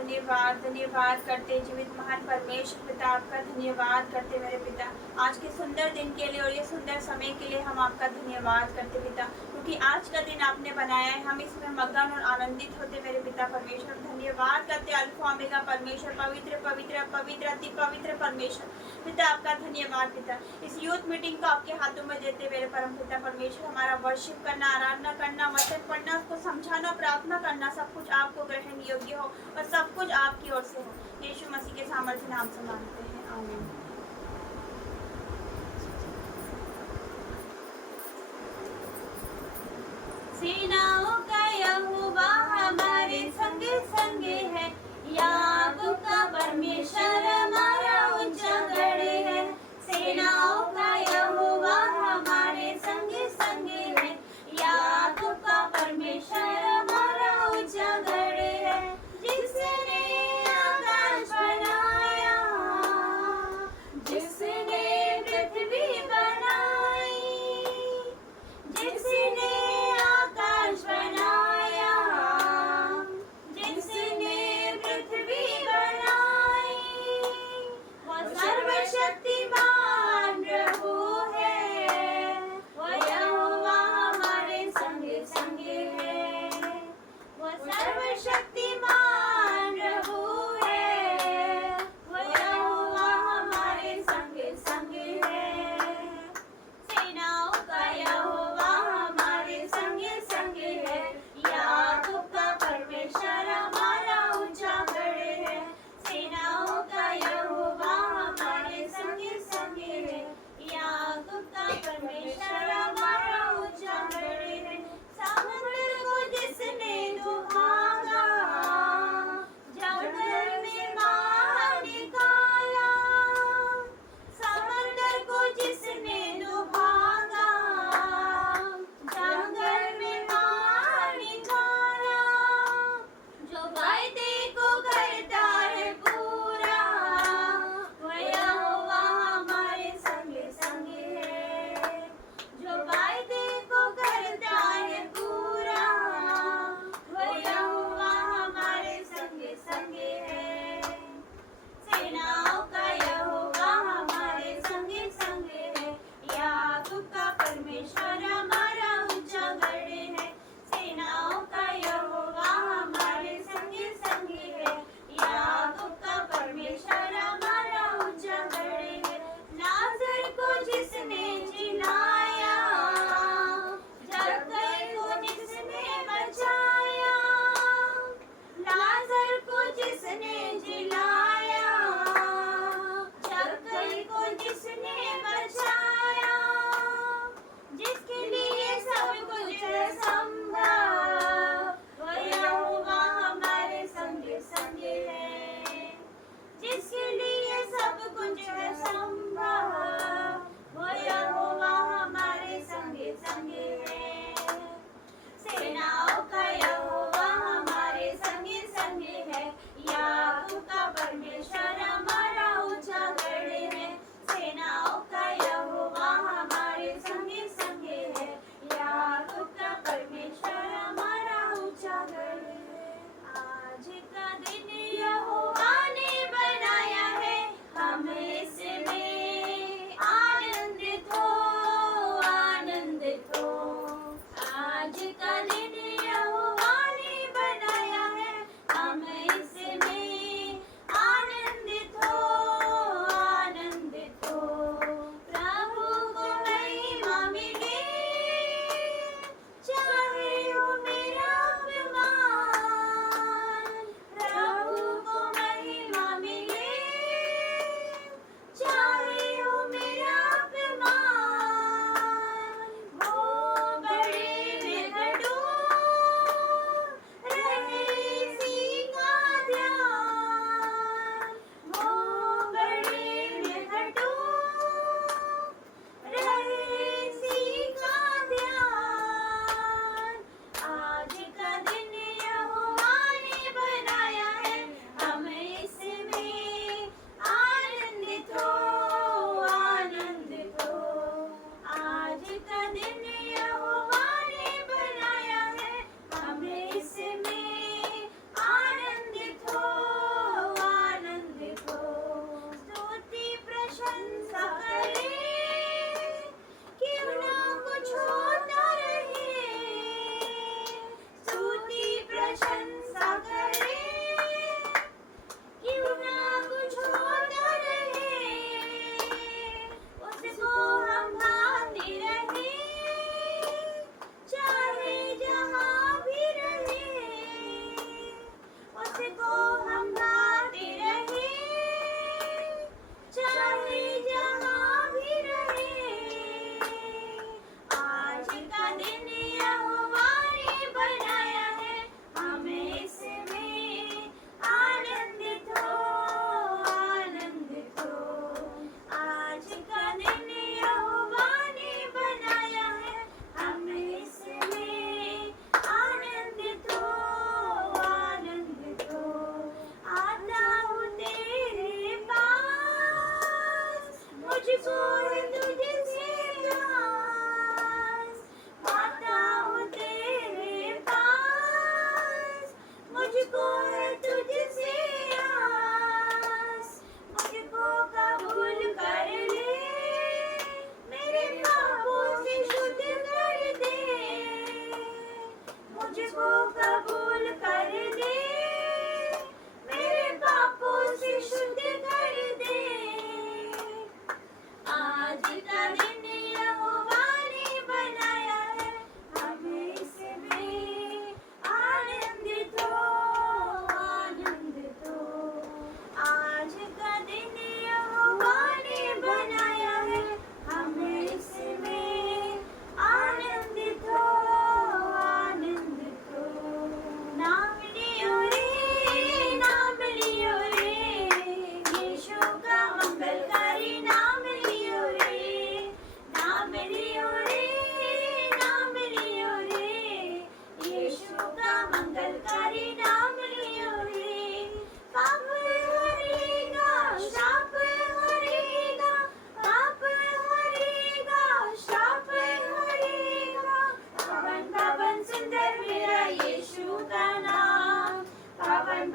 धन्यवाद धन्यवाद करते जीवित महान परमेश्वर पिता, आपका धन्यवाद करते मेरे पिता, आज के सुंदर दिन के लिए और ये सुंदर समय के लिए हम आपका धन्यवाद करते पिता, क्योंकि आज का दिन आपने बनाया है, हम इसमें मगन और आनंदित होते मेरे पिता परमेश्वर। धन्यवाद करते अल्फा ओमेगा परमेश्वर, पवित्र पवित्र पवित्र अति पवित्र परमेश्वर पिता, आपका धन्यवाद पिता। इस यूथ मीटिंग को आपके हाथों में देते मेरे परम पिता परमेश्वर, हमारा वर्शिप करना, आराधना करना, वचन पढ़ना, उसको समझाना, प्रार्थना करना, सब कुछ आपको ग्रहण योग्य हो और सब कुछ आपकी ओर से हो। यीशु मसीह के सामर्थ्य नाम से मांगते हैं, आमीन। सेनाओं का यहोवा हमारे संग संग है, याकूब का परमेश्वर हमारा ऊंचा गढ़ है। सेनाओं का यहोवा हमारे संग संग है, याकूब का परमेश्वर हमारा ऊंचा गढ़ है। जिसने आकाश बनाया,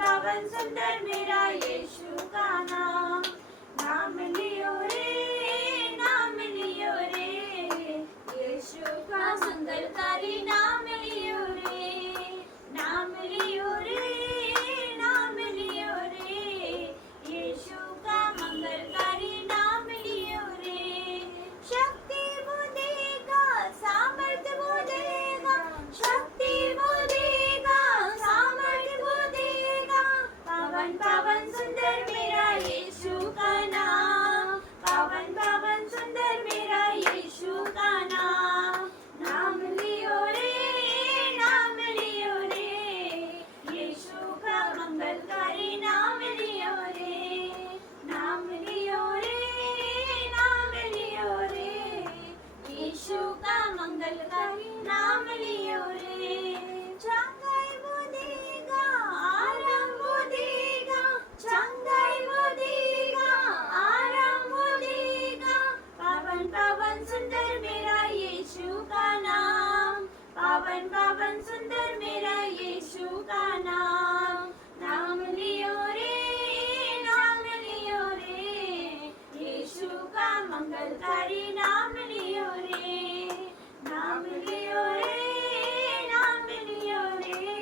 पावन सुंदर मेरा यीशु का नाम। नाम लियो रे, नाम लियो रे, यीशु का मंगलकारी नाम लियो रे, नाम लियो रे, नाम लियो रे, यीशु का मंगलकारी नाम लियो रे। शक्ति वो देगा, सामर्थ्य वो देगा, शक्ति वो देगा, सामर्थ्य वो देगा। पावन पावन सुंदर मेरा यीशु का नाम, पावन पावन सुंदर मेरा यीशु का नाम। नाम लियो रे, नाम लियो रे, यीशु का मंगलकारी नाम लियो रे, नाम लियो रे, नाम लियो रे, यीशु का मंगलकारी नाम लियो रे। चंगाई वो देगा, आराम वो देगा, चंगाई वो देगा, आराम वो देगा। पावन पावन सुंदर मेरा यीशु का नाम, पावन पावन सुंदर मेरा यीशु का नाम। नाम लियो रे, नाम लियो रे, यीशु का मंगलकारी नाम लियो रे, नाम लियो रे, नाम लियो रे,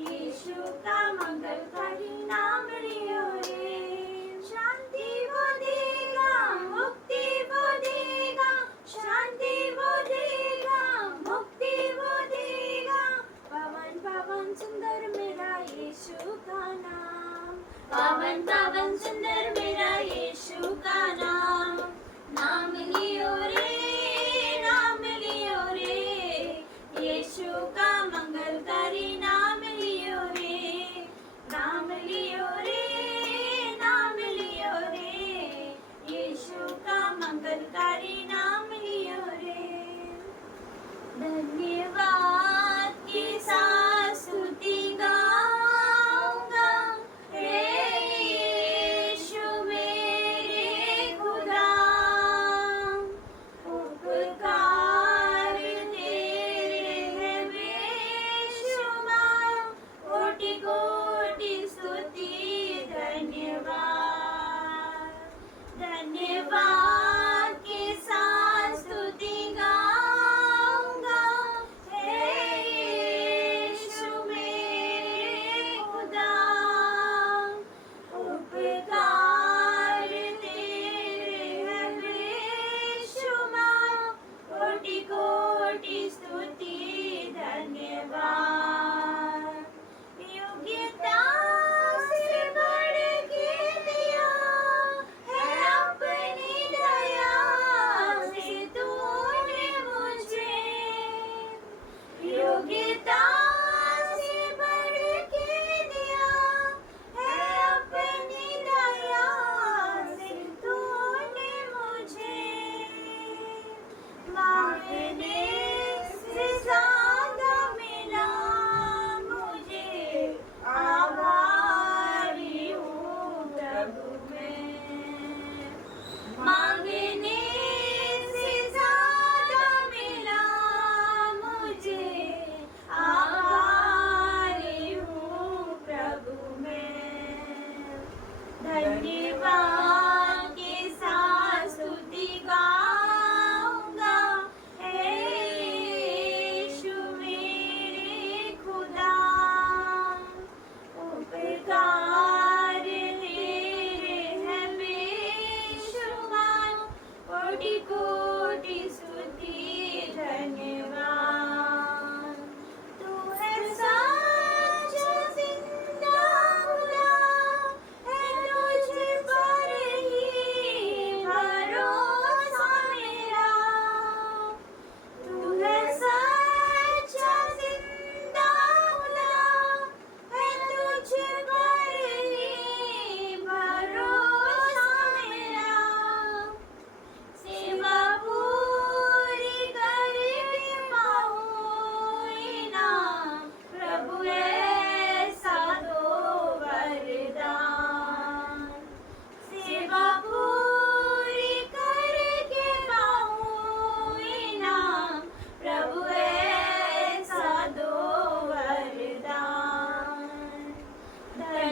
यीशु का मंगलकारी नाम लियो रे। शांति वो देगा, मुक्ति वो देगा, शांति वो देगा, मुक्ति वो देगा। पावन पावन सुंदर मेरा यीशु का नाम, पावन पावन सुंदर मेरा यीशु का नाम। नाम लियो रे, नाम लियो रे, यीशु का मंगलकारी नाम लियो रे, नाम लियो रे, नाम लियो रे, यीशु का मंगलकारी नाम लियो रे। धन्यवाद की साथ स्तुति गाऊंगा, हे यीशु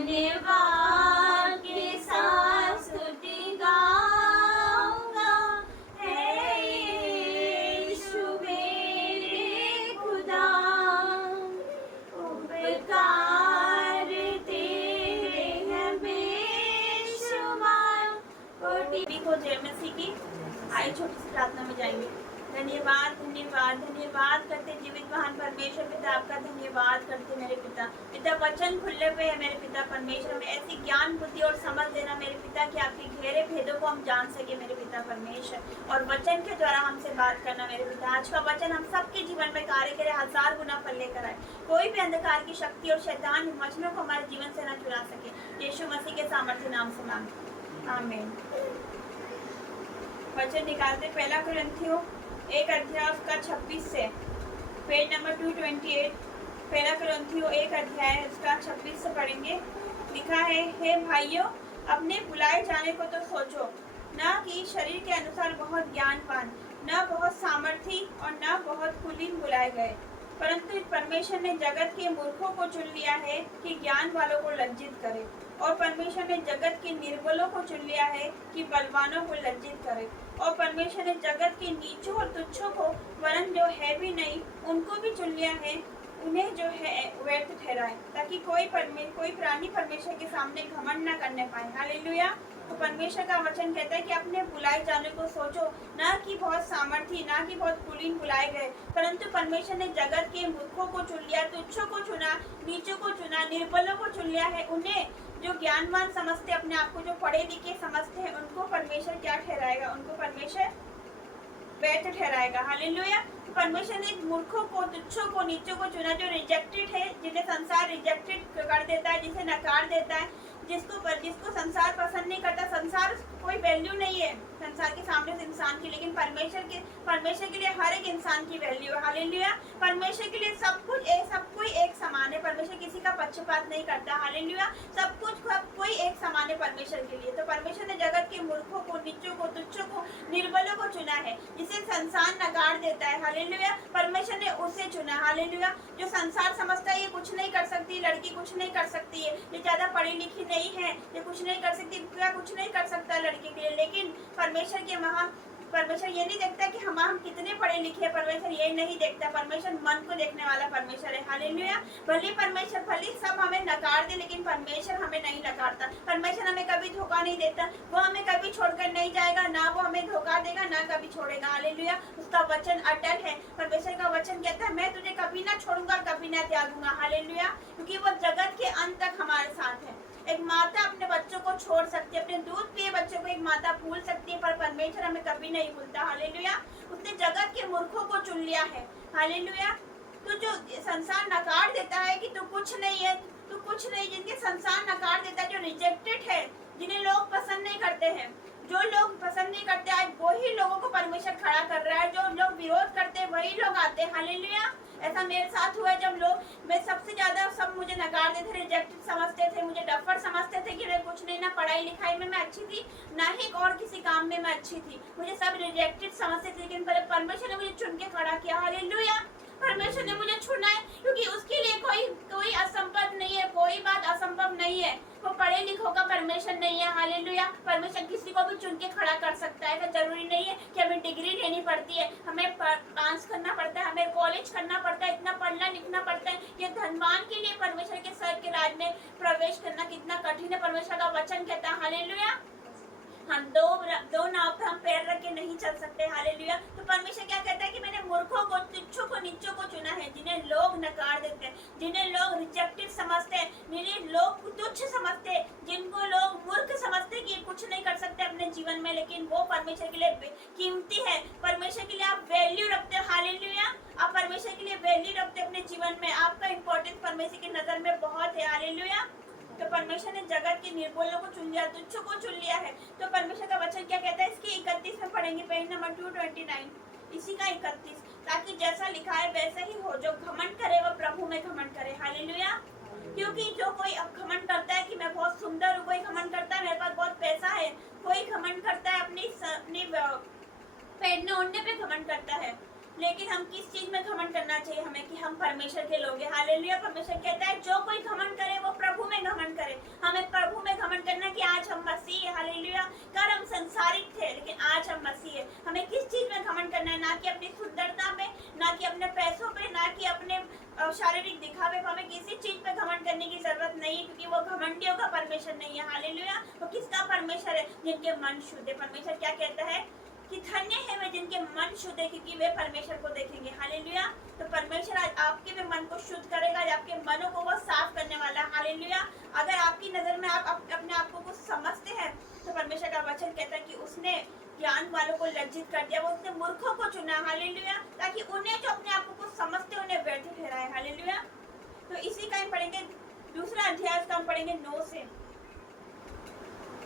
धन्यवाद के साथ स्तुति गाऊंगा, है यीशु मेरे खुदा, उपकार तेरे हैं बेशुमार। और टीवी को जय मसीह की। आइए छोटी सी प्रार्थना में जाएंगे। धन्यवाद धन्यवाद धन्यवाद करते जीवित महान परमेश्वर पिता, आपका धन्यवाद करते मेरे पिता। पिता वचन खुले हुए है मेरे पिता परमेश्वर, में ऐसी ज्ञान बुद्धि और समझ देना मेरे पिता कि आपके गहरे भेदों को हम जान सके मेरे पिता परमेश्वर, और वचन के द्वारा हमसे बात करना मेरे पिता। आज का वचन हम सबके जीवन में कार्य करे, 1000 गुना फल लेकर आए। कोई भी अंधकार की शक्ति और शैतान वचनों को हमारे जीवन से न चुरा सके। यीशु मसीह के सामर्थ्य नाम से मांगते, आमीन। वचन निकालते 1 कुरिन्थियों 1 अध्याय उसका 26 से, पेज नंबर 228। 1 कुरिन्थियों 1 अध्याय उसका 26 से पढ़ेंगे। लिखा है, हे भाइयों, अपने बुलाए जाने को तो सोचो, न कि शरीर के अनुसार बहुत ज्ञानवान, न बहुत सामर्थी और न बहुत कुलीन बुलाए गए, परंतु परमेश्वर ने जगत के मूर्खों को चुन लिया है कि ज्ञान वालों को लज्जित करे, और परमेश्वर ने जगत के निर्बलों को चुन लिया है कि बलवानों को लज्जित करे, और परमेश्वर ने जगत के नीचों और तुच्छों को, वरन जो है भी नहीं उनको भी चुन लिया है, उन्हें जो है व्यर्थ ठहराए, ताकि कोई प्राणी परमेश्वर के सामने घमंड न करने पाए। हालेलुया। तो परमेश्वर का वचन कहता है कि अपने बुलाए जाने को सोचो, ना कि बहुत सामर्थी, ना कि बहुत कुलीन बुलाए गए, परंतु परमेश्वर ने जगत के मूर्खों को चुन लिया, तुच्छों को चुना, नीचों को चुना, निर्बलों को चुन लिया है। उन्हें जो ज्ञानवान समझते, अपने आप को जो पढ़े लिखे समझते हैं, उनको परमेश्वर क्या ठहराएगा? उनको परमेश्वर व्यर्थ ठहराएगा। हालेलुया। परमेश्वर ने मूर्खों को, तुच्छों को, नीचों को चुना, जो रिजेक्टेड है, जिन्हें संसार रिजेक्टेड कर देता है, जिसे नकार देता है, जिसको संसार पसंद नहीं करता। संसार कोई वैल्यू नहीं है संसार के सामने उस इंसान की, लेकिन परमेश्वर के लिए हर एक इंसान की वैल्यू है। हालेलुया। परमेश्वर के लिए सब कोई एक समान है। परमेश्वर किसी का पक्षपात नहीं करता। हालेलुया। सब कोई एक समान है परमेश्वर के लिए। तो परमेश्वर ने जगत के मूर्खों को, नीचों को, तुच्छों को, निर्बलों को चुना है, जिसे संसार नकार देता है। हालेलुया। परमेश्वर ने उसे चुना। हालेलुया। जो संसार समझता है ये कुछ नहीं कर सकती, लड़की कुछ नहीं कर सकती है, ये ज्यादा पढ़ी लिखी नहीं है, ये कुछ नहीं कर सकती, क्या कुछ नहीं कर सकता लड़की के लिए, लेकिन परमेश्वर ये नहीं देखता कि हम कितने पढ़े लिखे हैं। परमेश्वर ये नहीं देखता। परमेश्वर मन को देखने वाला परमेश्वर है। हालेलुया। भले सब हमें नकार दे, लेकिन परमेश्वर हमें नहीं नकारता। परमेश्वर हमें कभी धोखा नहीं देता। वो हमें कभी छोड़कर नहीं जाएगा, ना वो हमें धोखा देगा, ना कभी छोड़ेगा। हालेलुया। उसका वचन अटल है। परमेश्वर का वचन कहता है, मैं तुझे कभी ना छोड़ूंगा, कभी ना त्यागूंगा। हालेलुया। क्योंकि वो जगत के अंत तक हमारे साथ है। एक माता अपने बच्चों को छोड़ सकती है, अपने दूध पिए बच्चों को एक माता भूल सकती है, पर परमेश्वर हमें कभी नहीं भूलता। हालेलुया। उसने जगत के मूर्खों को चुन लिया है। हालेलुया। तो जो संसार नकार देता है कि तू कुछ नहीं है, तू कुछ नहीं, जिनके संसार नकार देता है, जो रिजेक्टेड है, जिन्हें लोग पसंद नहीं करते हैं, जो लोग पसंद नहीं करते, आज वही लोगों को परमेश्वर खड़ा कर रहा है। जो लोग विरोध करते हैं वही लोग आते हैं। हालेलुया। ऐसा मेरे साथ हुआ है, जब मैं सबसे ज्यादा सब मुझे नकार देते थे, रिजेक्टेड समझते थे, मुझे डफर समझते थे कि मैं कुछ नहीं, ना पढ़ाई लिखाई में मैं अच्छी थी, ना ही और किसी काम में मैं अच्छी थी, मुझे सब रिजेक्टेड समझते थे, लेकिन परमेश्वर ने मुझे चुन के खड़ा किया। हालेलुया। परमेश्वर ने मुझे चुना है, क्योंकि उसके लिए कोई असंभव नहीं है, कोई बात असंभव नहीं है। वो पढ़े लिखों का परमेश्वर नहीं है। हालेलुया। परमेश्वर किसी को भी चुन के खड़ा कर सकता है। तो जरूरी नहीं है कि हमें डिग्री लेनी पड़ती है, हमें डांस करना पड़ता है, हमें कॉलेज करना पड़ता है, इतना पढ़ना लिखना पड़ता है। ये धनवान के लिए परमेश्वर के स्वर्ग के राज में प्रवेश करना कितना कठिन है। परमेश्वर का वचन कहता है। हालेलुया। हम दो नाव पे हम पैर रख के नहीं चल सकते। हालेलुया। तो परमेश्वर क्या कहता है कि मैंने मूर्खों को, तुच्छों को, नीचों को चुना है, जिन्हें लोग नकार देते हैं, जिन्हें लोग रिजेक्टेड समझते हैं, जिन्हें लोग तुच्छ समझते हैं, जिनको लोग मूर्ख समझते हैं कि ये कुछ नहीं कर सकते अपने जीवन में, लेकिन वो परमेश्वर के लिए कीमती है। परमेश्वर के लिए आप वैल्यू रखते हो। हालेलुया। आप परमेश्वर के लिए वैल्यू रखते हो अपने जीवन में, आपका इंपॉर्टेंस परमेश्वर की नजर में बहुत है। हालेलुया। तो परमेश्वर ने जगत के निर्बलों को चुन लिया, तुच्छों को चुन लिया है। तो परमेश्वर का वचन क्या कहता है, इसकी 31 में पढ़ेंगे, पेज नंबर 229, इसी का 31, ताकि जैसा लिखा है वैसा ही हो, जो घमंड करे वो प्रभु में घमंड करे। हालेलुया। क्योंकि जो कोई घमंड करता है कि मैं बहुत सुंदर हूँ, कोई घमंड करता है मेरे पास बहुत पैसा है, कोई घमंड करता है अपनी पहनने ओढ़ने पे घमंड करता है, लेकिन हम किस चीज में घमंड करना चाहिए हमें, कि हम परमेश्वर के लोग हैं। हालेलुया। परमेश्वर कहता है जो कोई घमंड करे वो प्रभु में घमंड करे। कि अपने पैसों पे, ना कि अपने शारीरिक दिखावे पे। हमें किसी चीज पे घमंड करने की जरूरत नहीं है, क्योंकि वो घमंडियों का परमेश्वर नहीं है। हालेलुया। तो किसका परमेश्वर है? जिनके मन शुद्ध है। परमेश्वर क्या कहता है कि धन्य है वे जिनके मन शुद्ध है, क्योंकि वे परमेश्वर को देखेंगे। हालेलुया। तो परमेश्वर आज आपके भी मन को शुद्ध करेगा, आज आपके मनों को वो साफ करने वाला है। हालेलुया। अगर आपकी नजर में आप अपने आप को कुछ समझते हैं, तो परमेश्वर का वचन कहता है कि उसने ज्ञान वालों को लज्जित कर दिया, वो उसने मूर्खों को चुना। हालेलुया। ताकि उन्हें जो अपने आप को कुछ समझते उन्हें व्यर्थ ठहराए। हालेलुया। तो इसी का हम पढ़ेंगे दूसरा अध्याय का, हम पढ़ेंगे 9 से।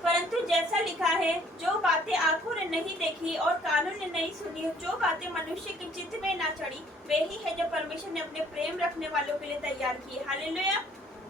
परंतु जैसा लिखा है, जो बातें आंखों ने नहीं देखी और कानों ने नहीं सुनी, जो बातें मनुष्य के चित्त में ना चढ़ी, वे ही है जो परमेश्वर ने अपने प्रेम रखने वालों के लिए तैयार की है। हालेलुया।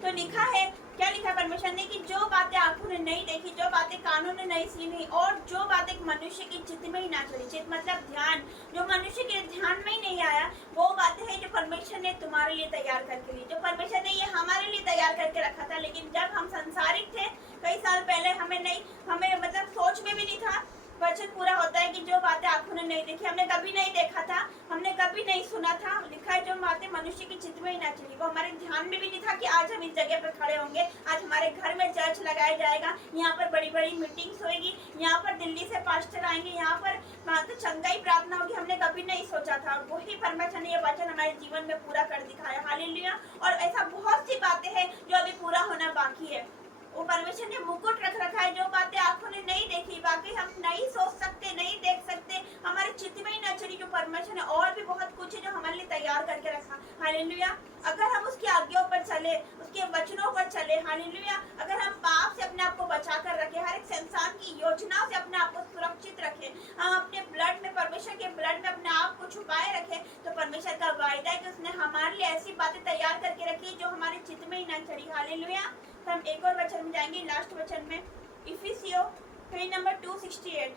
तो लिखा है, क्या लिखा परमेश्वर ने कि जो बातें आंखों ने नहीं देखी, जो बातें कानों ने नहीं सुनी, और जो बातें मनुष्य के चित्त में ही ना चढ़ी। चित्त मतलब ध्यान, जो मनुष्य के ध्यान में ही नहीं आया, वो बातें हैं जो परमेश्वर ने तुम्हारे लिए तैयार करके ली, जो परमेश्वर ने ये हमारे लिए तैयार करके रखा था। लेकिन जब हम संसारिक थे कई साल पहले, हमें मतलब सोच में भी नहीं था। वचन पूरा होता है कि जो बातें आंखों ने नहीं देखी, हमने कभी नहीं देखा था, हमने कभी नहीं सुना था। लिखा है जो बातें मनुष्य के चित्त में ही ना चली, वो हमारे ध्यान में भी नहीं था कि आज हम इस जगह पर खड़े होंगे, आज हमारे घर में चर्च लगाया जाएगा, यहाँ पर बड़ी बड़ी मीटिंग्स होगी, यहाँ पर दिल्ली से पास्टर आएंगे, यहाँ पर तो चंगाई प्रार्थना होगी। हमने कभी नहीं सोचा था, और वही परमेश्वर ने ये वचन हमारे जीवन में पूरा कर दिखाया। हालेलुया। और ऐसा बहुत सी बातें हैं जो अभी पूरा होना बाकी है। वो परमेश्वर ने मुकुट रख रखा है, जो बातें आंखों ने नहीं देखी, बाकी हम नहीं सोच सकते, नहीं देख सकते, हमारे चित्त में ही न चली, जो परमेश्वर ने और भी बहुत कुछ है जो हमारे लिए तैयार करके रखा। हालेलुया। अगर हम उसकी आज्ञाओं पर चले, उसके वचनों पर चले, हालेलुया, अगर हम पाप से अपने आप को बचा कर रखे, हर एक इंसान की योजना से अपने आप को सुरक्षित रखे, हम अपने ब्लड में, परमेश्वर के ब्लड में अपने आप को छुपाए रखे, तो परमेश्वर का वायदा है कि उसने हमारे लिए ऐसी बातें तैयार करके रखी जो हमारे चित्त में ही न चढ़ी। हालेलुया। तो हम एक और वचन में जाएंगे, लास्ट वचन में, इफिसियों page number 268,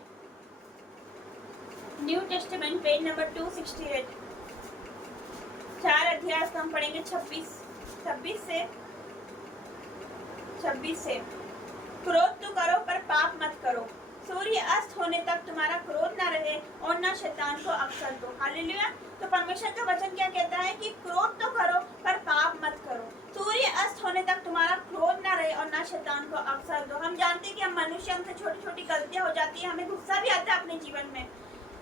new testament page number 268, 4 अध्याय हम पढ़ेंगे 26 से। क्रोध तो करो पर पाप मत करो, सूर्य अस्त होने तक तुम्हारा क्रोध ना रहे और ना शैतान को अवसर दो। हालेलुया। तो परमेश्वर का वचन क्या कहता है कि क्रोध तो करो पर पाप मत करो, सूर्य अस्त होने तक तुम्हारा क्रोध ना रहे और ना शैतान को अवसर दो। हम जानते हैं कि हम मनुष्य, हमसे छोटी छोटी गलतियां हो जाती है, हमें गुस्सा भी आता है अपने जीवन में,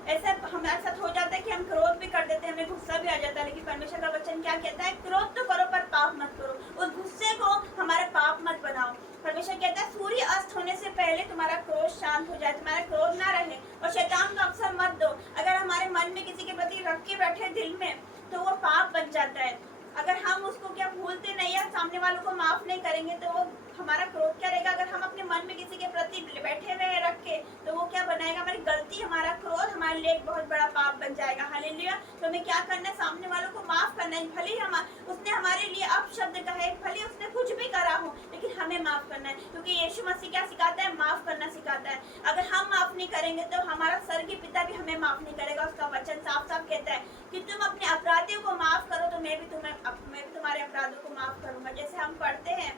ऐसा हमारे साथ हो जाता है कि हम क्रोध भी कर देते हैं, हमें गुस्सा भी आ जाता है। लेकिन परमेश्वर का वचन क्या कहता है? क्रोध तो करो पर पाप मत करो, उस गुस्से को हमारे पाप मत बनाओ। परमेश्वर कहता है सूर्य अस्त होने से पहले तुम्हारा क्रोध शांत हो जाए, तुम्हारा क्रोध ना रहे और शैतान का अवसर मत दो। अगर हमारे मन में किसी के प्रति रख के बैठे दिल में, तो वो पाप बन जाता है। अगर हम उसको क्या भूलते नहीं है, सामने वालों को माफ नहीं करेंगे, तो वो हमारा क्रोध क्या रहेगा? अगर हम अपने मन में किसी के प्रति बैठे हुए रख के, तो वो क्या बनाएगा? हमारी गलती, हमारा क्रोध हमारे लिए एक बहुत बड़ा पाप बन जाएगा। हालेलुया। तो हमें क्या करना है? सामने वालों को माफ करना है। भले ही उसने हमारे लिए अपशब्द कहे, भले उसने कुछ भी करा हो, लेकिन हमें माफ करना है, क्योंकि यीशु मसीह क्या सिखाता है? माफ करना सिखाता है। अगर हम माफ नहीं करेंगे तो हमारा स्वर्गीय पिता भी हमें माफ नहीं करेगा। उसका वचन साफ साफ कहता है कि तुम अपने अपराधियों को माफ करो तो मैं भी तुम्हारे अपराधों को माफ करूंगा। जैसे हम पढ़ते हैं,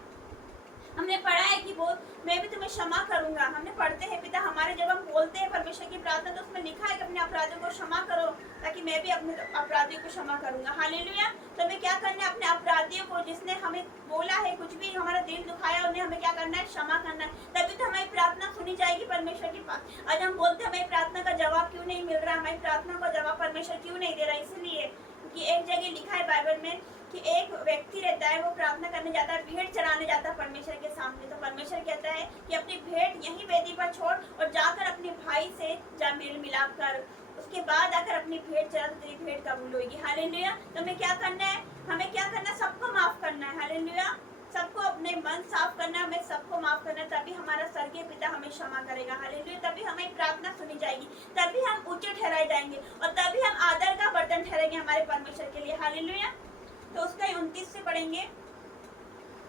हमने पढ़ा है कि वो मैं भी तुम्हें क्षमा करूंगा। हमने पढ़ते हैं पिता हमारे, जब हम बोलते हैं परमेश्वर की प्रार्थना, तो उसमें लिखा है कि अपने अपराधियों को क्षमा करो ताकि मैं भी अपने अपराधियों को क्षमा करूंगा। हालेलुया। तो हमें क्या करना है? अपने अपराधियों को, जिसने हमें बोला है, कुछ भी हमारा दिल दुखाया, उन्हें हमें क्या करना है? क्षमा करना है। तभी तो हमारी प्रार्थना सुनी जाएगी परमेश्वर के पास। आज हम बोलते हैं हमें प्रार्थना का जवाब क्यों नहीं मिल रहा, हमारी प्रार्थना का जवाब परमेश्वर क्यों नहीं दे रहा? इसलिए कि एक जगह लिखा है बाइबल में कि एक व्यक्ति रहता है, वो प्रार्थना करने जाता है, भेंट चढ़ाने जाता है परमेश्वर के सामने। तो परमेश्वर कहता है कि अपनी भेंट यहीं वेदी पर छोड़ और जाकर अपने भाई से जा मेल मिलाप कर, उसके बाद आकर अपनी भेंट चढ़ा तो तेरी भेंट कबूल होगी। हालेलुया। तो हमें क्या करना है? हमें क्या करना है? सबको माफ करना है। हालेलुया। सबको अपने मन साफ करना है, हमें सबको माफ करना है, तभी हमारा स्वर्गीय पिता हमें क्षमा करेगा। हालेलुया। तभी हमारी प्रार्थना सुनी जाएगी, तभी हम ऊंचे ठहराए जाएंगे और तभी हम आदर का बर्तन ठहरेंगे हमारे परमेश्वर के लिए। हालेलुया। तो उसका 29 से पढ़ेंगे,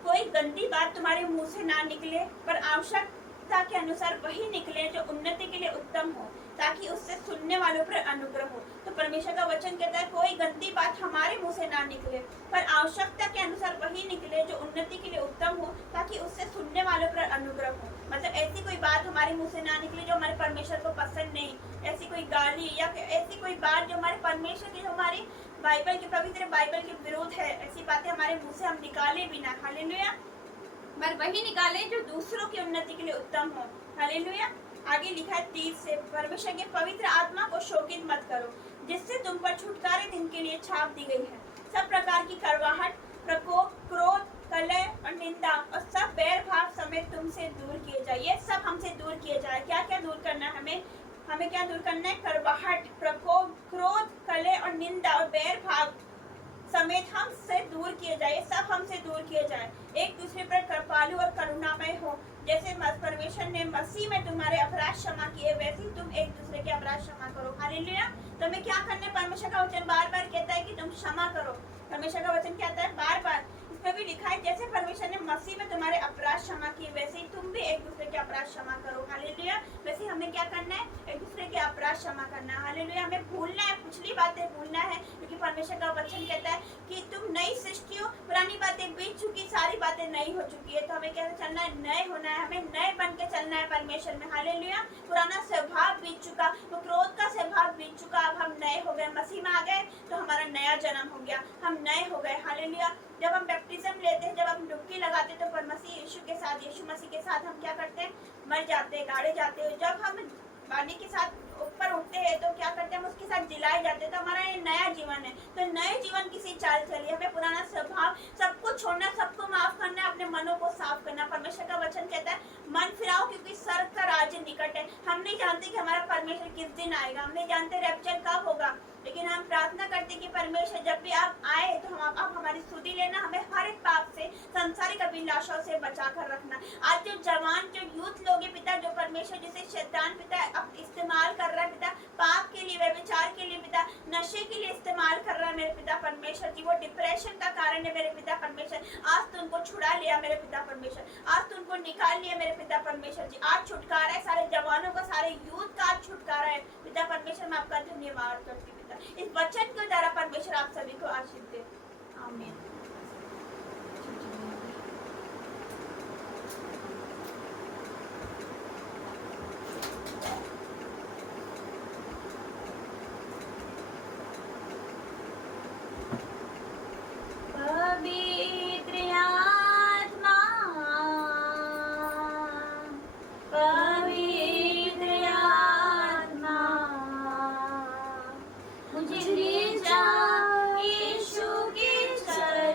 कोई गंदी बात तुम्हारे मुंह से ना निकले, पर आवश्यकता के अनुसार वही निकले जो उन्नति के लिए उत्तम हो, ताकि उससे सुनने वालों पर अनुग्रह हो। तो परमेश्वर का वचन कहता है कोई गंदी बात हमारे मुंह से ना निकले, पर आवश्यकता के अनुसार वही निकले जो उन्नति के लिए उत्तम हो, ताकि उससे सुनने वालों पर अनुग्रह हो। मतलब ऐसी कोई बात हमारे मुंह से ना निकले जो हमारे परमेश्वर को पसंद नहीं, ऐसी कोई गाली या ऐसी कोई बात जो हमारे परमेश्वर की, जो हमारी बाइबल के पवित्र बाइबल के विरोध है, ऐसी बातें हमारे मुंह से हम निकाले भी ना। हालेलुया। पर वही निकाले जो दूसरों की उन्नति के लिए उत्तम हो। हालेलुया। आगे लिखा है 30 से, परमेश्वर के पवित्र आत्मा को शोकित मत करो, जिससे तुम पर छुटकारे दिन के लिए छाप दी गई है। सब प्रकार की कड़वाहट, प्रकोप, क्रोध, कलह और निंदा और सब बैर भाव समेत तुमसे दूर किए जाए। ये सब हमसे दूर किए जाए। क्या क्या दूर करना है हमें? हमें क्या दूर करना है? कड़वाहट, प्रकोप, क्रोध, कलह और निंदा और बैर भाव समेत हमसे दूर किए जाए। सब हमसे दूर किए जाए। एक दूसरे पर कृपालु और करुणामय हो, जैसे परमेश्वर ने मसीह में तुम्हारे अपराध क्षमा किए, वैसे ही तुम एक दूसरे के अपराध क्षमा करो। हालेलुया। तो हमें क्या करना है? परमेश्वर का वचन बार बार कहता है कि तुम क्षमा करो। परमेश्वर का वचन कहता है बार बार, इसमें भी लिखा है जैसे परमेश्वर ने मसीह में तुम्हारे अपराध क्षमा किए, वैसे ही तुम भी एक दूसरे के अपराध क्षमा करो। हालेलुया। वैसे हमें क्या करना है? एक दूसरे के अपराध क्षमा करना है। हालेलुया। हमें भूलना है, पिछली बातें भूलना है, क्योंकि परमेश्वर का वचन कहता है कि तुम नई सृष्टि हो, पुरानी बातें बीत चुकी, सारी बातें नई हो चुकी है। तो हमें कैसे चलना है? नए होना है, हमें नए बन के चलना है परमेश्वर में। हालेलुया। पुराना स्वभाव बीत चुका, तो क्रोध का स्वभाव बीत चुका, अब हम नए हो गए, मसीह में आ गए, तो हमारा नया जन्म हो गया, हम नए हो गए। हालेलुया। जब हम बैप्टिज्म लेते हैं, जब हम डुबकी लगाते हैं, तो पर मसीह यीशु के साथ, यीशु मसीह के साथ हम क्या करते हैं? मर जाते हैं, गाड़े जाते हैं। जब हम पानी के साथ ऊपर उठते हैं, तो क्या करते हैं? हम उसके साथ जिलाए जाते हैं। तो हमारा ये नया जीवन है। तो नए जीवन की सी चाल चलिए। हमें पुराना स्वभाव सबको छोड़ना, सबको माफ करना, अपने मनों को साफ करना। परमेश्वर का वचन कहता है मन फिराओ, क्योंकि स्वर्ग का राज्य निकट है। हम नहीं जानते कि हमारा परमेश्वर किस दिन आएगा, हम नहीं जानते रैप्चर कब होगा, लेकिन हम प्रार्थना करते कि परमेश्वर जब भी आप आए तो हम आप हमारी सुधि लेना, हमें हर एक पाप से, सांसारिक अभिलाषाओं से बचा कर रखना। आज जो जवान, जो यूथ लोग हैं पिता, जो परमेश्वर जिसे शैतान पिता अब इस्तेमाल कर रहा है पिता, पाप के लिए, व्यभिचार के लिए पिता, नशे के लिए इस्तेमाल कर रहा है मेरे पिता परमेश्वर जी, वो डिप्रेशन का कारण है मेरे पिता परमेश्वर। आज तो उनको छुड़ा लिया मेरे पिता परमेश्वर, आज तो उनको निकाल लिया मेरे पिता परमेश्वर जी। आज छुटकारा है सारे जवानों का, सारे यूथ का आज छुटकारा है पिता परमेश्वर। मैं आपका धन्यवाद करती हूँ पिता, इस वचन के द्वारा परमेश्वर आप सभी को आशीष दे। आमीन। पवित्र आत्मा, पवित्र आत्मा, मुझे ले जा यीशु के चरणों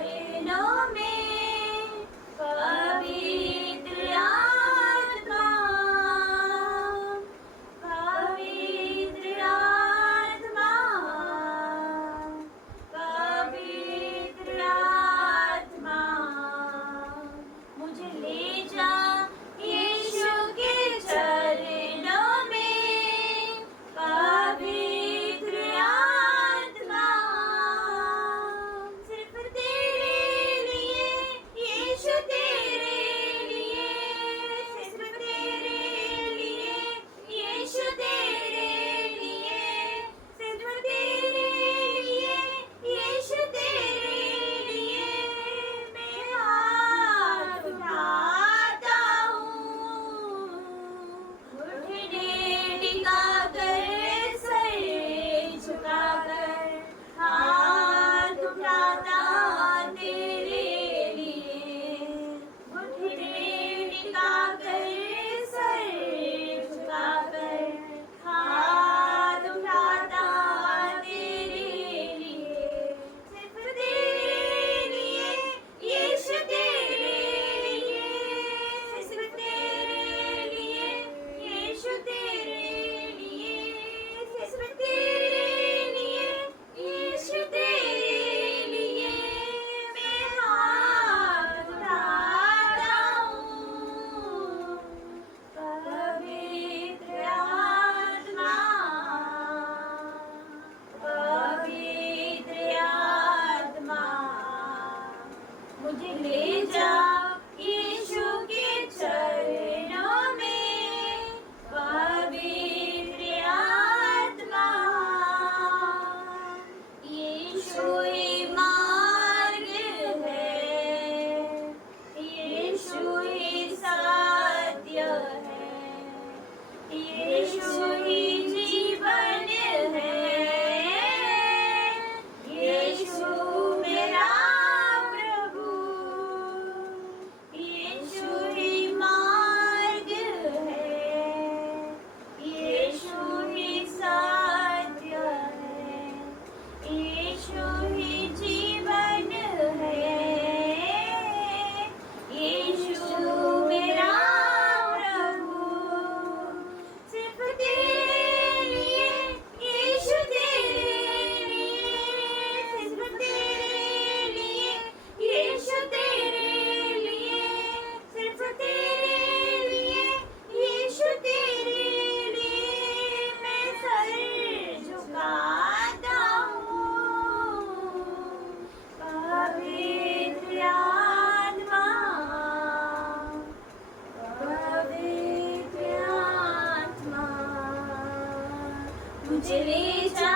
मुझे ले जा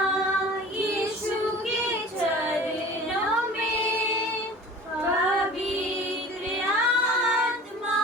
यीशु के चरणों में, पवित्र आत्मा।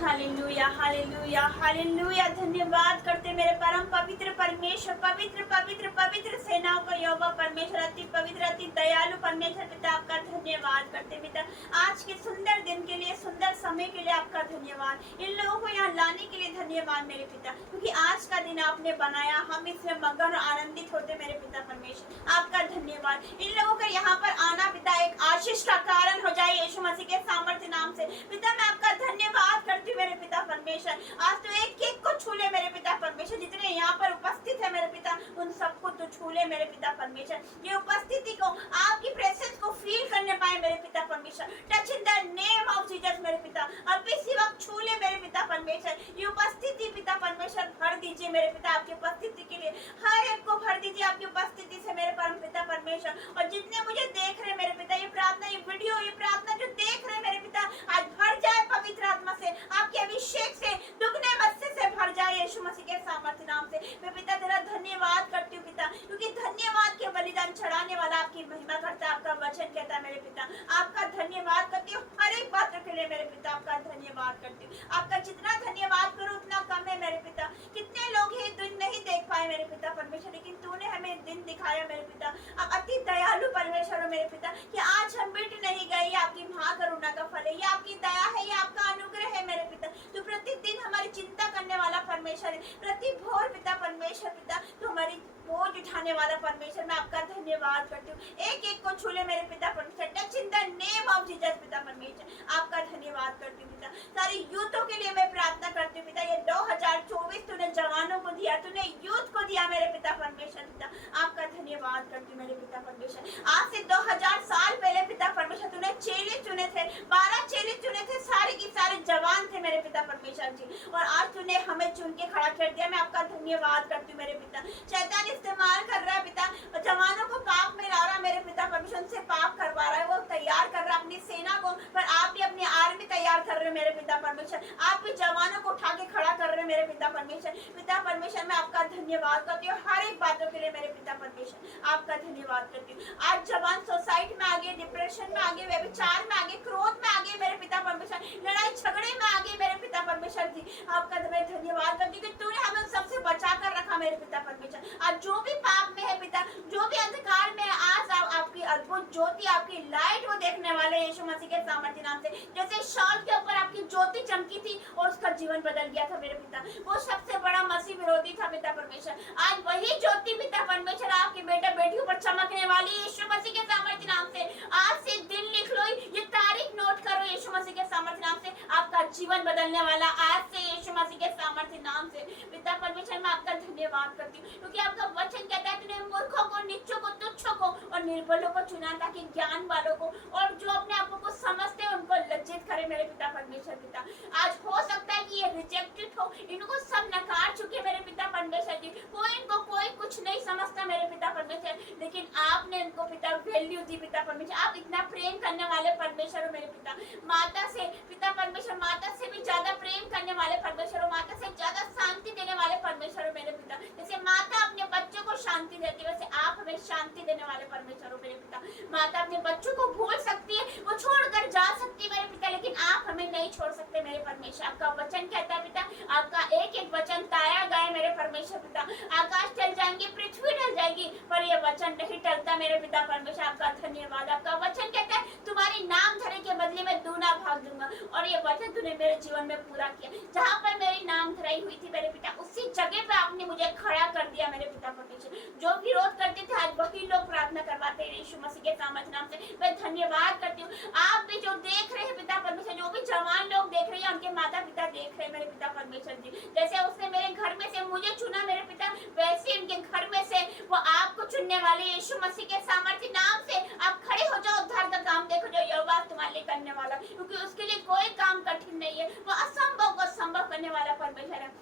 Hallelujah hallelujah hallelujah. धन्यवाद करते मेरे परम पवित्र परमेश्वर, पवित्र पवित्र पवित्र सेनाओं का यहोवा परमेश्वर, अति पवित्र अति दयालु परमेश्वर पिता, आपका धन्यवाद करते पिता। आज के सुंदर दिन के लिए, सुंदर समय के लिए आपका धन्यवाद। इन लोगों को यहाँ लाने के लिए धन्यवाद मेरे पिता, क्योंकि आज का दिन आपने बनाया, हम इसमें मगन और आनंदित होते मेरे पिता परमेश्वर, आपका धन्यवाद। इन लोगों का यहाँ पर आना पिता एक आशीष का कारण हो जाए यीशु मसीह के सामर्थ्य नाम से पिता। मैं आपका धन्यवाद करती हूँ मेरे पिता परमेश्वर। आज तो एक एक को छू ले मेरे पिता परमेश्वर, जितने यहाँ पर उपस्थित है मेरे पिता, उन सबको तो छू ले मेरे पिता परमेश्वर। ये उपस्थिति को, आपकी प्रेजेंस को फील करने पाए मेरे पिता परमेश्वर। Touch in the name of Jesus मेरे पिता, अब इसी वक्त छू ले मेरे पिता परमेश्वर। ये उपस्थिति पिता परमेश्वर भर दीजिए मेरे पिता, आपकी उपस्थिति के लिए हर एक को भर दीजिए आपकी उपस्थिति से मेरे परम पिता परमेश्वर। और जितने मुझे देख रहे मेरे पिता, ये प्रार्थना, ये वीडियो, ये प्रार्थना जो देख रहे मेरे पिता, आज भर जाए पवित्र आत्मा से, आपके अभिषेक से, दुगने मत्स्य से भर जाए यीशु मसीह के सामर्थ्य नाम से। मैं पिता तेरा धन्यवाद करती हूँ पिता, क्योंकि धन्यवाद के बलिदान चढ़ाने वाला आपकी महिमा करता है, आपका वचन कहता है मेरे पिता। आपका धन्यवाद करती हूँ हर एक बातों के लिए मेरे पिता, आपका धन्यवाद करती हूँ। आपका जितना धन्यवाद करूँ उतना कम है मेरे पिता। कितने लोग ये दिन नहीं देख पाए मेरे पिता परमेश्वर, लेकिन तूने हमें दिन दिखाया मेरे पिता। अब अति दयालु परमेश्वर हो मेरे पिता, कि आज हम मिट नहीं गए, ये आपकी महाकरुणा का फल है, ये आपकी दया है, ये आपका अनुग्रह है मेरे पिता। तू प्रतिदिन हमारी चिंता करने वाला परमेश्वर है, प्रति भोर पिता परमेश्वर पिता, तू हमारी बोझ उठाने वाला परमेश्वर। मैं आपका धन्यवाद करती हूँ। एक एक को छूले मेरे पिता परमेश्वर, touch in the name of Jesus पिता परमेश्वर, आपका धन्यवाद करती हूँ पिता। सारी यूथों के लिए मैं प्रार्थना करती हूँ पिता। ये 2024 तूने जवानों को दिया, तूने यूथ को दिया मेरे पिता परमेश्वर पिता, आपका धन्यवाद करती हूँ मेरे पिता परमेश्वर। आज से 2000 साल पहले पिता परमेश्वर तूने चेले चुने थे, 12 चेले चुने थे, सारे के सारे जवान थे मेरे पिता परमेश्वर जी, और आज तूने हमें चुन के खड़ा कर दिया। मैं आपका धन्यवाद करती हूँ मेरे पिता। शैतान इस्तेमाल कर रहा है पिता, जवानों को पाप में ला रहा है मेरे पिता परमेश्वर, उनसे पाप करवा रहा है, वो तैयार कर रहा है अपनी सेना को, पर आप भी अपनी आर्मी तैयार कर रहे हो मेरे पिता परमेश्वर। आप भी जवानों को उठा के खड़ा कर रहे हो मेरे पिता परमेश्वर। पिता परमेश्वर मैं आपका धन्यवाद करती हूँ हर एक बातों के लिए मेरे पिता परमेश्वर, आपका धन्यवाद करती हूँ। आज जवान सोसाइटी में आगे, डिप्रेशन में आगे, व्यभिचार में आगे, क्रोध में आगे मेरे पिता परमेश्वर, लड़ाई झगड़े में आगे मेरे पिता परमेश्वर जी, आपका मैं धन्यवाद करती हूँ कि तूने हमें सबसे बचा कर रखा मेरे पिता परमेश्वर। आज जो भी पाप में है पिता, जो भी अंधकार में है, आज आपकी अद्भुत ज्योति, आपकी लाइट वो देखने वाले यीशु मसीह के सामर्थ्य नाम से। जैसे शाऊल के ऊपर आपकी ज्योति चमकी थी और उसका जीवन बदल गया था मेरे पिता, वो सबसे बड़ा मसीह विरोधी था पिता परमेश्वर। आज वही ज्योति पिता परमेश्वर आपके बेटे बेटियों पर चमकने वाली यीशु मसीह के सामर्थ्य नाम से। आज से दिन लिख लो, ये तारीख नोट करो यीशु मसीह के सामर्थ्य नाम से, आपका जीवन बदलने वाला आज से यीशु मसीह के सामर्थ्य नाम से। पिता परमेश्वर मैं आपका धन्यवाद करती हूँ, क्योंकि आपका वचन कहता है तूने मूर्खों को, नीचों को, तुच्छों को और निर्बलों को चुना, ताकि ज्ञान वालों को और जो अपने आप को समझते हैं उनको लज्जित करे मेरे पिता परमेश्वर पिता। आज हो सकता है कि ये रिजेक्टेड हो, इनको सब नकार चुके मेरे पिता परमेश्वर जी, इनको कोई कुछ नहीं समझता मेरे पिता परमेश्वर, लेकिन आपने इनको पिता वैल्यू दी पिता परमेश्वर। आप इतना प्रेम करने वाले परमेश्वर हो मेरे पिता। माता से पिता परमेश्वर, माता से भी ज्यादा प्रेम करने वाले परमेश्वर हो, माता से ज्यादा शांति देने वाले परमेश्वर हो मेरे पिता। जैसे माता अपने बच्चों को शांति देती है, वैसे आप हमें शांति देने वाले परमेश्वर हो मेरे पिता। माता अपने बच्चों को भूल सकती है, वो छोड़कर जा सकती है मेरे पिता, लेकिन आप हमें नहीं छोड़ सकते मेरे परमेश्वर। आपका वचन कहता है पिता, आपका एक एक वचन ताया गया मेरे परमेश्वर पिता। आकाश टल जाएंगे, पृथ्वी टल जाएगी, पर ये वचन नहीं टलता मेरे पिता परमेश्वर। आपका धन्यवाद। आपका वचन कहता है तुम्हारी नाम धरे के बदले में दूना भाग दूंगा, और ये वचन तूने मेरे जीवन में पूरा किया। जहाँ पर मेरी नाम धराई हुई थी मेरे पिता, उसी जगह पे आपने मुझे खड़ा कर दिया मेरे पिता परमेश्वर। जो विरोध करते थे आज वही लोग प्रार्थना करवाते हैं यीशु मसीह के सामर्थ्य नाम से। मैं धन्यवाद करती हूँ। आप भी जो देख रहे हैं पिता परमेश्वर, जो भी जवान लोग देख रहे हैं, उनके माता पिता देख रहे हैं मेरे पिता परमेश्वर जी। जैसे उसने मेरे घर में से मुझे चुना मेरे पिता, वैसे उनके घर में से वो आपको चुनने वाले यीशु मसीह के सामर्थ्य नाम से। आप खड़े हो जाओ, उद्धार का काम देखो जो यहोवा तुम्हारे लिए करने वाला, क्योंकि उसके लिए कोई काम कठिन नहीं है। वो असंभव को संभव करने वाला परमेश्वर है।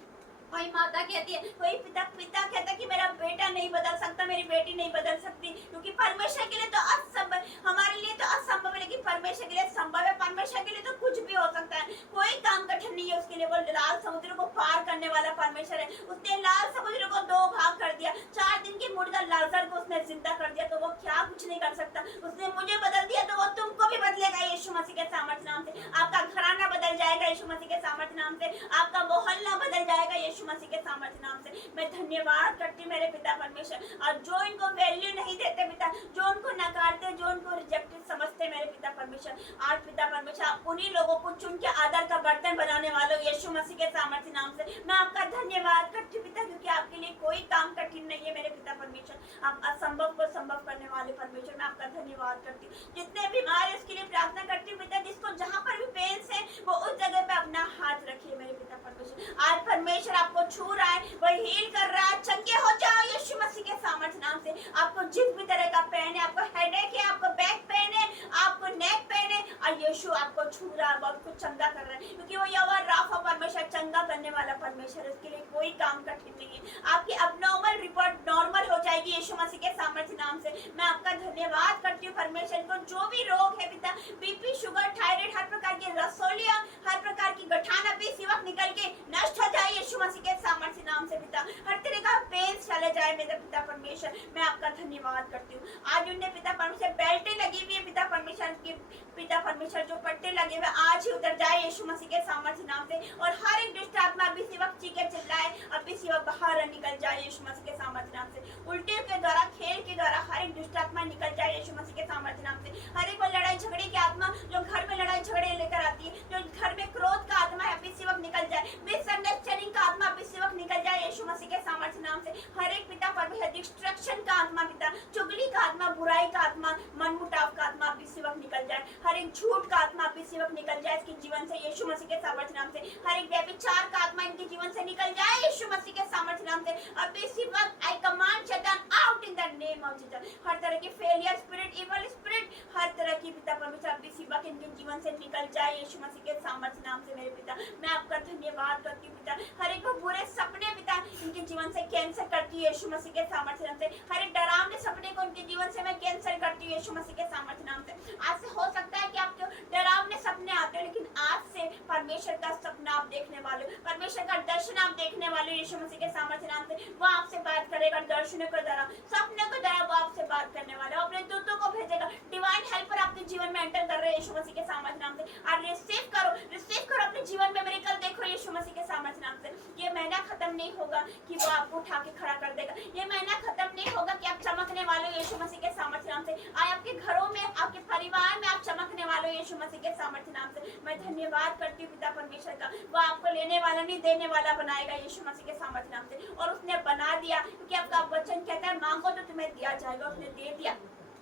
कोई माता कहती है, कोई पिता कहता है कि मेरा बेटा नहीं बदल सकता, मेरी बेटी नहीं बदल सकती, क्योंकि परमेश्वर के लिए तो असंभव, हमारे लिए तो असंभव है, लेकिन परमेश्वर के लिए संभव है। परमेश्वर के लिए तो कुछ भी हो सकता है, कोई काम कठिन नहीं है उसके लिए। वो लाल समुद्र को पार करने वाला परमेश्वर है, उसने लाल समुद्र को दो भाग कर दिया, 4 दिन की मुर्दा लाजर को उसने जिंदा कर दिया, तो वो क्या कुछ नहीं कर सकता। उसने मुझे बदल दिया तो वो तुमको भी बदलेगा यीशु मसीह के सामर्थ्य नाम से। आपका घराना बदल जाएगा यीशु मसीह के सामर्थ्य नाम से, आपका मोहल्ला बदल जाएगा यीशु मसीह के सामर्थ्य नाम से। मैं धन्यवाद करती हूँ मेरे पिता परमेश्वर, और जो इनको वैल्यू नहीं देते पिता, जो उनको नकारते, जो उनको रिजेक्टेड समझते मेरे पिता परमेश्वर, आज पिता परमेश्वर आप उन्हीं लोगों को चुन के आदर का बर्तन बनाने वालों यीशु मसीह के सामर्थ्य नाम से मैं आपका धन्यवाद करती हूँ पिता, क्योंकि आपके लिए कोई काम कठिन नहीं है मेरे पिता परमेश्वर। आप असंभव को संभव करने वाले परमेश्वर, मैं आपका धन्यवाद करती हूँ। जितने बीमार है उसके लिए प्रार्थना करती हूँ पिता, जिसको जहाँ पर भी पेन्स है वो उस जगह पे अपना हाथ रखिए मेरे पिता परमेश्वर। आज परमेश्वर आपको छू रहा है, वो हील कर रहा है, चंगे हो जाओ यीशु मसीह के सामर्थ्य नाम से। आपको जिस भी तरह का पेन है, आपको हेडेक है, आपको बैक पेन है, आपको नेक पेन है, और यीशु आपको छू रहा है, बहुत कुछ चंगा कर रहा है, क्योंकि वो यहोवा राफा परमेश्वर चंगा करने वाला परमेश्वर, उसके लिए कोई काम कठिन नहीं है। आपकी अबनॉर्मल रिपोर्ट नॉर्मल हो जाएगी यीशु मसीह के सामर्थ्य नाम से। मैं आपका धन्यवाद करती हूँ परमेश्वर को, जो भी रोग है पिता, बीपी, शुगर, थायराइड, हर प्रकार की रसोलियां, हर प्रकार की गठान अभी इसी वक्त निकल के नष्ट हो जाए यीशु मसीह के सामर्थ्य नाम से पिता। हर तरह का पेन चले जाए मेरे पिता परमेश्वर, मैं आपका धन्यवाद करती हूँ। आज उन्हें पिता परमेश्वर बेल्टें लगी हुई है पिता परमेश्वर की, पिता परमेश्वर जो पट्टे लगे हुए आज ही उतर जाए यीशु मसीह के सामर्थ्य नाम से, और हर एक दुष्ट आत्मा अभी इसी वक्त चीखे चिल्लाए, अभी इसी वक्त बाहर निकल जाए यीशु मसीह के सामर्थ्य नाम से। उल्टे के द्वारा, खेल के द्वारा हर एक दुष्ट आत्मा निकल जाए यीशु मसीह के सामर्थ्य नाम से। हर एक लड़ाई झगड़े की आत्मा जो घर में लड़ाई झगड़े लेकर आती है, जो घर में क्रोध का आत्मा है, अभी इसी वक्त निकल जाए। मिसअंडरस्टैंडिंग का आत्मा अभी इसी वक्त निकल जाए यीशु मसीह के सामर्थ्य नाम से। हर एक पिता परमेश्वर डिस्ट्रक्शन का आत्मा पिता, चुगली का आत्मा, बुराई का आत्मा, मनमुटाव का आत्मा अभी इसी वक्त निकल जाए। हर एक झूठ का आत्मा अभी इसी वक्त निकल जाए इसके जीवन से यीशु मसीह के सामर्थ्य नाम से। हर एक व्यभिचार का आत्मा इनके जीवन से निकल जाए यीशु मसीह के सामर्थ्य नाम से। अभी इसी वक्त आई कमांड शैतान out in the name of Jesus. हर तरह की फेलियर स्पिरिट, इविल स्पिरिट, हर तरह की पिता परमेश्वर अभी इसी वक्त इनके जीवन से निकल जाए यीशु मसीह के सामर्थ्य नाम से मेरे पिता। मैं आपका धन्यवाद करती हूँ पिता। हर एक बुरे सपने पिता इनके जीवन से कैंसिल करती है यीशु मसीह के सामर्थ्य नाम से। हर एक डरावने सपने को इनके जीवन से मैं कैंसिल करती हूँ यीशु मसीह के सामर्थ्य नाम से। आज से हो सकता है कि आपके डरावने सपने आते हो, लेकिन आज से परमेश्वर का सपना आप देखने वाले हो, परमेश्वर का दर्शन आप देखने वाले हो यीशु मसीह के सामर्थ्य नाम से। वो आपसे बात करेगा दर्शनों के द्वारा, सपनों के द्वारा वो आपसे बात करने वाले हो, अपने दूतों को भेजेगा। डिवाइन हेल्पर आपके जीवन में एंटर कर रहे हैं यीशु मसीह के सामर्थ्य नाम से। और रिसीव करो अपने जीवन में मिरेकल देखो यीशु मसीह के सामर्थ्य नाम से। ये महीना खत्म नहीं होगा कि वो आपको उठा के खड़ा कर देगा। ये महीना खत्म नहीं होगा कि आप चमकने वाले हो यीशु मसीह के सामर्थ्य नाम से। आए आपके घरों में, आपके परिवार में आप चमकने वाले हो यीशु मसीह के सामर्थ्य नाम से। मैं धन्यवाद करती हूँ पिता परमेश्वर का, वो आपको लेने वाला नहीं देने वाला बनाएगा यीशु मसीह के सामर्थ्य नाम से। और उसने बना दिया, क्योंकि आपका वचन कहता है मांगो तो तुम्हें दिया जाएगा। उसने दे दिया।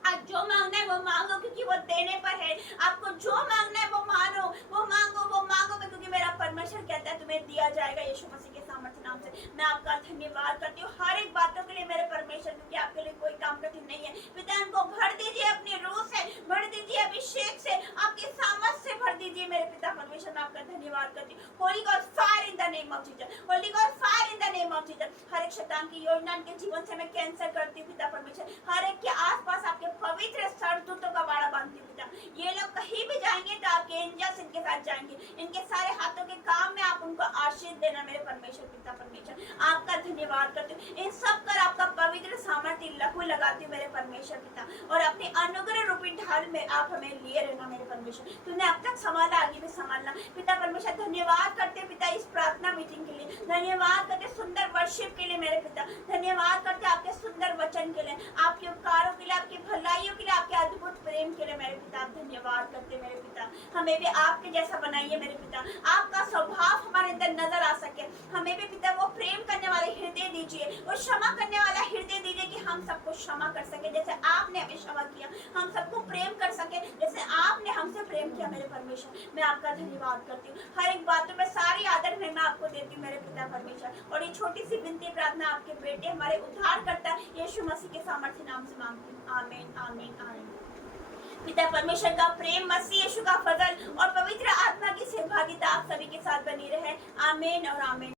आज जो मांगना है वो मांगो, क्योंकि वो देने पर है। आपको जो मांगना है वो मानो, वो मांगो क्योंकि मेरा परमेश्वर कहता है तुम्हें दिया जाएगा यीशु मसीह के सामर्थ्य नाम से। मैं आपका धन्यवाद करती हूँ हर एक बातों के लिए मेरे परमेश्वर, क्योंकि आपके लिए कोई काम कठिन नहीं है। पिता इनको भर दीजिए अपनी रूह से, भर दीजिए अभिषेक से, आपकी सामर्थ से भर दीजिए मेरे पिता परमेश्वर। मैं आपका धन्यवाद करती हूँ। Holy God fire in the name of Jesus, holy God fire in the name of Jesus. हर एक शैतान की योजना इनके जीवन से मैं कैंसिल करती हूँ पिता परमेश्वर। हर एक के आसपास आपके पवित्र सरदूतों का बाड़ा बांधती हूँ पिता। ये लोग कहीं भी जाएंगे तो आपके एंजल्स इनके साथ जाएंगे। इनके सारे हाथों के काम में आप उनको आशीष देना मेरे परमेश्वर पिता परमेश्वर। आपका धन्यवाद करती हूँ। इन सब कर आपका पवित्र सामर्थ्य लहू लगाती हूँ मेरे परमेश्वर पिता, और अपने अनुग्रह रूपी ढाल में आप हमें लिए रहना मेरे परमेश्वर। तूने अब तक संभाला, आगे भी संभालना पिता परमेश्वर। धन्यवाद करते पिता इस प्रार्थना मीटिंग के लिए, धन्यवाद करते सुंदर वर्शिप के लिए मेरे पिता, धन्यवाद करते आपके सुंदर वचन के लिए, आपके उपकारों के लिए, आपकी भलाइयों के लिए, आपके अद्भुत प्रेम के लिए मेरे पिता। धन्यवाद करते मेरे पिता। हमें भी आपके जैसा बनाइए मेरे पिता, आपका स्वभाव हमारे अंदर नजर आ सके। हमें भी पिता वो प्रेम करने वाले हृदय दीजिए, वो क्षमा करने वाला हृदय दीजिए कि हम सबको क्षमा कर सके जैसे आपने हमें क्षमा किया। हम सबको प्रेम कर सके जैसे आपने हमसे प्रेम किया मेरे परमेश्वर। मैं आपका धन्यवाद करती हूँ। हर एक बातों में सारी आदर में मैं आपको देती हूँ मेरे पिता परमेश्वर। और ये छोटी सी विनती प्रार्थना आपके बेटे हमारे उद्धार करता यीशु मसीह के सामर्थ्य नाम से मांगती हूँ। आमीन आमीन आमीन। पिता परमेश्वर का प्रेम, मसीह यीशु का फजल और पवित्र आत्मा की सहभागिता आप सभी के साथ बनी रहे। आमीन और आमीन।